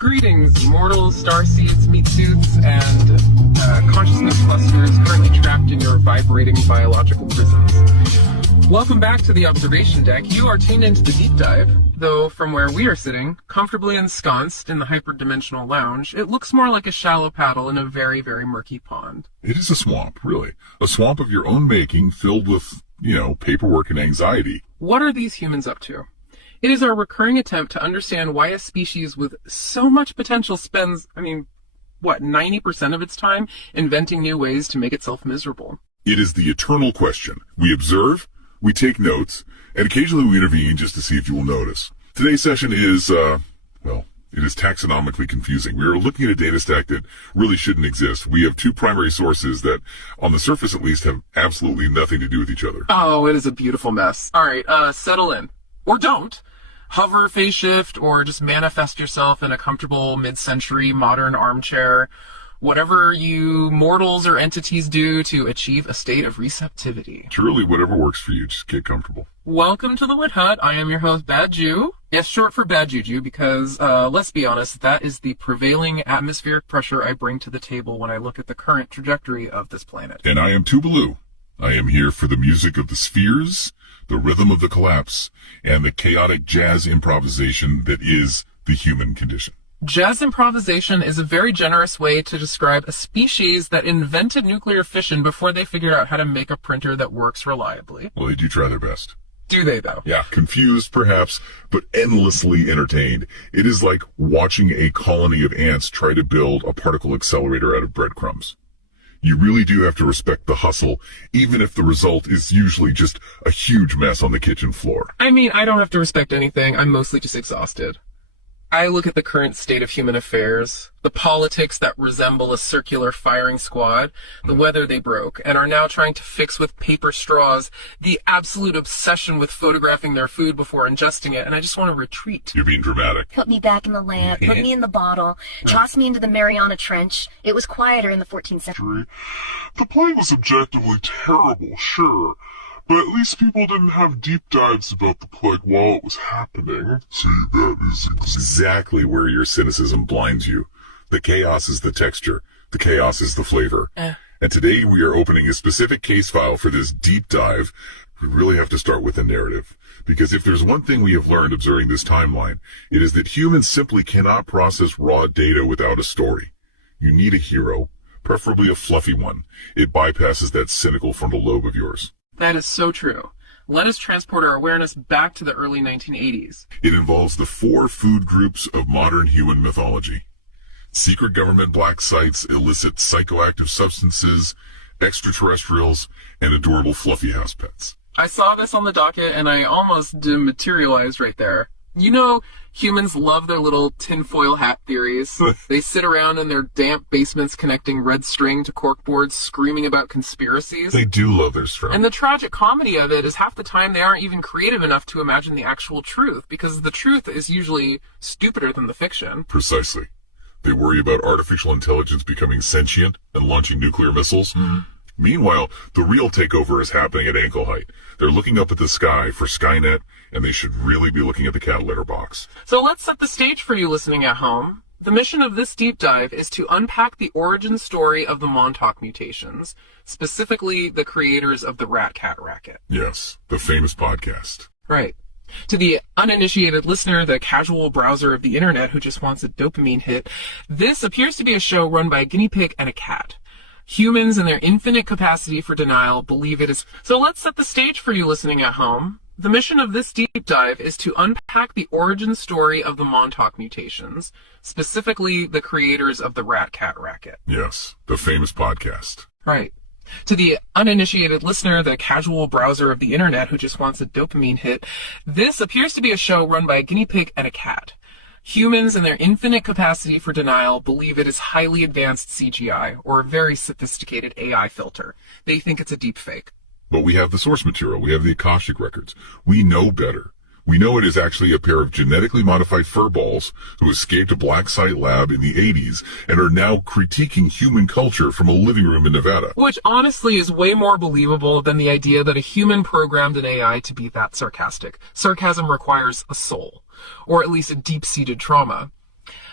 Greetings, mortals, starseeds, meat suits, and consciousness clusters currently trapped in your vibrating biological prisons. Welcome back to the observation deck. You are tuned into the deep dive, though from where we are sitting, comfortably ensconced in the hyperdimensional lounge, it looks more like a shallow paddle in a very, very murky pond. It is a swamp, really. A swamp of your own making, filled with, paperwork and anxiety. What are these humans up to? It is our recurring attempt to understand why a species with so much potential spends, 90% of its time inventing new ways to make itself miserable. It is the eternal question. We observe, we take notes, and occasionally we intervene just to see if you will notice. Today's session is, it is taxonomically confusing. We are looking at a data stack that really shouldn't exist. We have two primary sources that, on the surface at least, have absolutely nothing to do with each other. Oh, it is a beautiful mess. All right, settle in. Or don't. Hover, phase shift, or just manifest yourself in a comfortable mid-century modern armchair. Whatever you mortals or entities do to achieve a state of receptivity. Truly, whatever works for you, just get comfortable. Welcome to the W.A.T.H.U.T. I am your host, Bad Jew. Yes, short for Bad Juju, because, let's be honest, that is the prevailing atmospheric pressure I bring to the table when I look at the current trajectory of this planet. And I am Tuvalu. I am here for the music of the spheres, the rhythm of the collapse, and the chaotic jazz improvisation that is the human condition. Jazz improvisation is a very generous way to describe a species that invented nuclear fission before they figured out how to make a printer that works reliably. Well, they do try their best. Do they, though? Yeah, confused perhaps, but endlessly entertained. It is like watching a colony of ants try to build a particle accelerator out of breadcrumbs. You really do have to respect the hustle, even if the result is usually just a huge mess on the kitchen floor. I don't have to respect anything. I'm mostly just exhausted. I look at the current state of human affairs, the politics that resemble a circular firing squad, the weather they broke, and are now trying to fix with paper straws, the absolute obsession with photographing their food before ingesting it, and I just want to retreat. You're being dramatic. Put me back in the lamp, put me in the bottle, toss me into the Mariana Trench. It was quieter in the 14th century. The play was objectively terrible, sure, but at least people didn't have deep dives about the plague while it was happening. See, that is exactly where your cynicism blinds you. The chaos is the texture. The chaos is the flavor. And today we are opening a specific case file for this deep dive. We really have to start with the narrative. Because if there's one thing we have learned observing this timeline, it is that humans simply cannot process raw data without a story. You need a hero, preferably a fluffy one. It bypasses that cynical frontal lobe of yours. That is so true. Let us transport our awareness back to the early 1980s. It involves the four food groups of modern human mythology. Secret government black sites, illicit psychoactive substances, extraterrestrials, and adorable fluffy house pets. I saw this on the docket and I almost dematerialized right there. You know, humans love their little tinfoil hat theories. They sit around in their damp basements connecting red string to corkboards screaming about conspiracies. They do love their string. And the tragic comedy of it is half the time they aren't even creative enough to imagine the actual truth, because the truth is usually stupider than the fiction. Precisely. They worry about artificial intelligence becoming sentient and launching nuclear missiles. Meanwhile, the real takeover is happening at ankle height. They're looking up at the sky for Skynet, and they should really be looking at the cat litter box. So let's set the stage for you listening at home. The mission of this deep dive is to unpack the origin story of the Montauk mutations, specifically the creators of the Rat Cat Racket. Yes, the famous podcast. Right. To the uninitiated listener, the casual browser of the internet who just wants a dopamine hit, this appears to be a show run by a guinea pig and a cat. Humans, in their infinite capacity for denial, believe it is. So let's set the stage for you listening at home. The mission of this deep dive is to unpack the origin story of the Montauk mutations, specifically the creators of the Rat Cat Racket. Yes, the famous podcast. Right. To the uninitiated listener, the casual browser of the internet who just wants a dopamine hit, this appears to be a show run by a guinea pig and a cat. Humans, in their infinite capacity for denial, believe it is highly advanced CGI, or a very sophisticated AI filter. They think it's a deep fake. But we have the source material. We have the Akashic records. We know better. We know it is actually a pair of genetically modified furballs who escaped a black site lab in the 80s and are now critiquing human culture from a living room in Nevada. Which honestly is way more believable than the idea that a human programmed an AI to be that sarcastic. Sarcasm requires a soul, or at least a deep-seated trauma.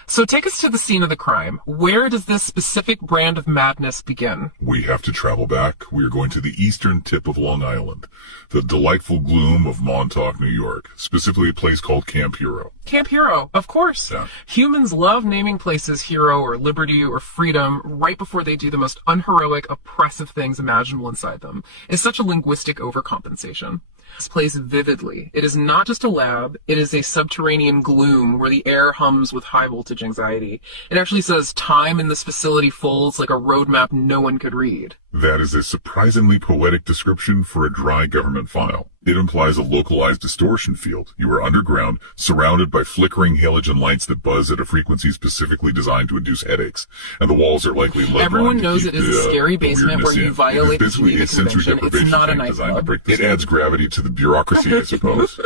So take us to the scene of the crime. Where does this specific brand of madness begin? We have to travel back. We are going to the eastern tip of Long Island, the delightful gloom of Montauk, New York, specifically a place called Camp Hero. Camp Hero, of course. Yeah. Humans love naming places hero or liberty or freedom right before they do the most unheroic, oppressive things imaginable inside them. It's such a linguistic overcompensation. This plays vividly. It is not just a lab, it is a subterranean gloom where the air hums with high voltage anxiety. It actually says time in this facility folds like a roadmap no one could read. That is a surprisingly poetic description for a dry government file. It implies a localized distortion field. You are underground, surrounded by flickering halogen lights that buzz at a frequency specifically designed to induce headaches, and the walls are likely lead-lined. Everyone knows it is a scary basement where you violate the Geneva Convention. It's not a nightclub. It adds gravity to the bureaucracy, I suppose.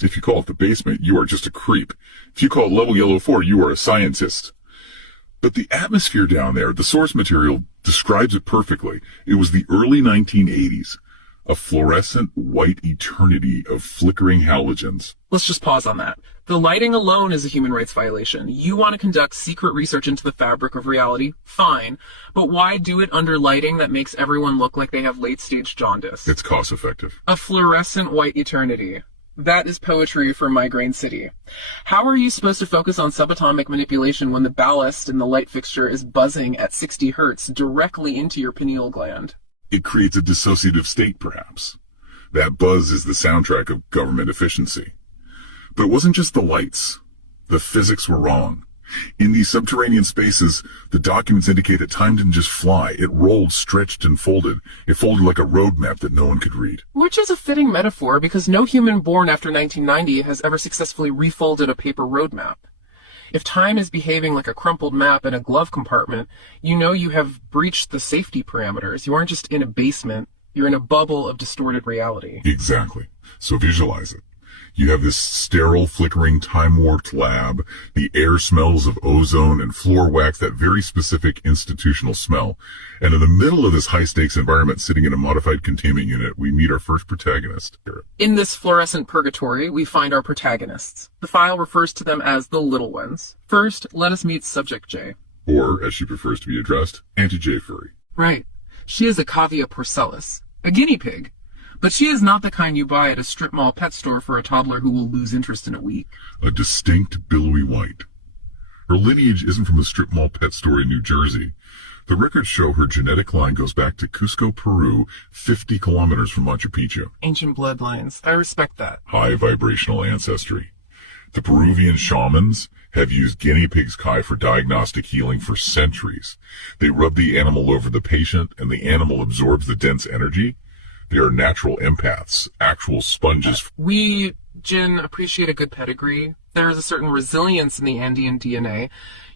If you call it the basement, you are just a creep. If you call it level yellow 4, you are a scientist. But the atmosphere down there, the source material describes it perfectly. It was the early 1980s. A fluorescent white eternity of flickering halogens. Let's just pause on that. The lighting alone is a human rights violation. You want to conduct secret research into the fabric of reality? Fine. But why do it under lighting that makes everyone look like they have late-stage jaundice? It's cost-effective. A fluorescent white eternity. That is poetry for Migraine City. How are you supposed to focus on subatomic manipulation when the ballast in the light fixture is buzzing at 60 hertz directly into your pineal gland? It creates a dissociative state, perhaps. That buzz is the soundtrack of government efficiency. But it wasn't just the lights. The physics were wrong. In these subterranean spaces, the documents indicate that time didn't just fly. It rolled, stretched, and folded. It folded like a roadmap that no one could read. Which is a fitting metaphor because no human born after 1990 has ever successfully refolded a paper roadmap. If time is behaving like a crumpled map in a glove compartment, you know you have breached the safety parameters. You aren't just in a basement, you're in a bubble of distorted reality. Exactly. So visualize it. You have this sterile, flickering, time-warped lab. The air smells of ozone and floor wax, that very specific institutional smell. And in the middle of this high-stakes environment, sitting in a modified containment unit, we meet our first protagonist. In this fluorescent purgatory, we find our protagonists. The file refers to them as the little ones. First, let us meet Subject J. Or, as she prefers to be addressed, Auntie J. Furry. Right. She is a cavia porcellus, a guinea pig. But she is not the kind you buy at a strip mall pet store for a toddler who will lose interest in a week. A distinct billowy white. Her lineage isn't from a strip mall pet store in New Jersey. The records show her genetic line goes back to Cusco, Peru, 50 kilometers from Machu Picchu. Ancient bloodlines. I respect that. High vibrational ancestry. The Peruvian shamans have used guinea pig's kai for diagnostic healing for centuries. They rub the animal over the patient, and the animal absorbs the dense energy. They are natural empaths, actual sponges. We, Jin, appreciate a good pedigree. There is a certain resilience in the Andean DNA.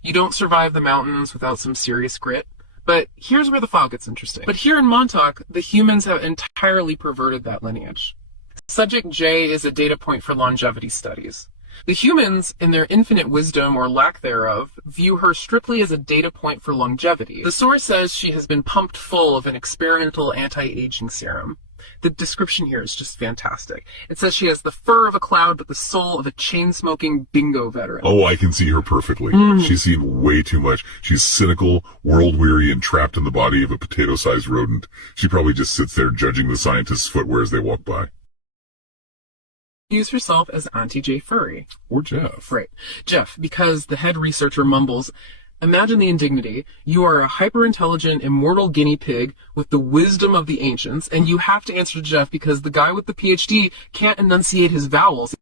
You don't survive the mountains without some serious grit. But here's where the file gets interesting. But here in Montauk, the humans have entirely perverted that lineage. Subject J is a data point for longevity studies. The humans, in their infinite wisdom or lack thereof, view her strictly as a data point for longevity. The source says she has been pumped full of an experimental anti-aging serum. The description here is just fantastic. It says she has the fur of a cloud, but the soul of a chain-smoking bingo veteran. Oh, I can see her perfectly. She's seen way too much. She's cynical, world-weary, and trapped in the body of a potato-sized rodent. She probably just sits there judging the scientists' footwear as they walk by. Use herself as Auntie J. Furry. Or Jeff. Right. Jeff, because the head researcher mumbles, imagine the indignity. You are a hyper-intelligent, immortal guinea pig with the wisdom of the ancients, and you have to answer Jeff because the guy with the Ph.D. can't enunciate his vowels.